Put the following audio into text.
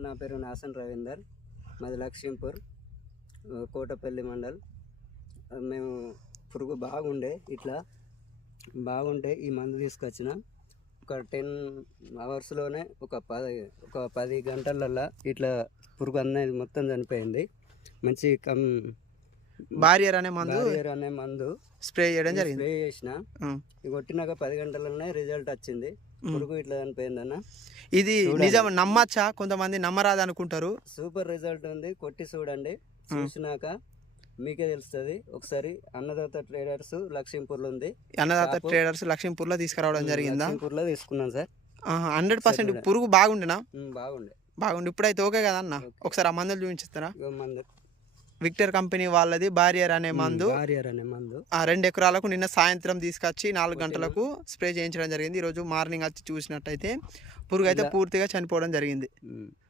నా పేరు నాసన్ రవీందర్. మాది లక్ష్మీపూర్ కోటపల్లి మండల్. మేము పురుగు బాగుండే ఇట్లా బాగుంటే ఈ మందు తీసుకొచ్చిన. ఒక టెన్ అవర్స్లోనే ఒక పది ఒక పది గంటలల్లో ఇట్లా పురుగు అన్నది మొత్తం చనిపోయింది. మంచి కమ్ బారియర్ అనే మందు అనే మందు స్ప్రే చేయడం జరిగింది. స్ప్రే చేసిన. కొట్టినాక పది గంటలలోనే రిజల్ట్ వచ్చింది. పురుగు ఇట్లా చనిపోయిందన్న. ఇది. నిజం నమ్మచ్చా? కొంతమంది నమ్మరాదు అనుకుంటారు సూపర్ రిజల్ట్ ఉంది. కొట్టి చూడండి. చూసినాక మీకే తెలుస్తుంది. ఒకసారి అన్నదాత ట్రేడర్స్ లక్ష్మీపూర్లో ఉంది. అన్నదాత. ట్రేడర్స్ లక్ష్మీపూర్లో తీసుకురావడం జరిగిందా? లక్ష్మీపూర్లో తీసుకున్నాం సార్. Hundred percent. పురుగు బాగుండేనా? బాగుండే. బాగుండి. ఇప్పుడైతే ఓకే కదా అన్న. ఒకసారి ఆ మందులు చూపించిస్తారా? ఇగో మందు. విక్టర్ కంపెనీ వాళ్ళది బారియర్ అనే మందు. బారియర్ అనే మందు. ఆ రెండు ఎకరాలకు నిన్న సాయంత్రం తీసుకొచ్చి నాలుగు గంటలకు స్ప్రే చేయించడం జరిగింది. ఈరోజు మార్నింగ్ వచ్చి చూసినట్టయితే పురుగు అయితే పూర్తిగా చనిపోవడం జరిగింది.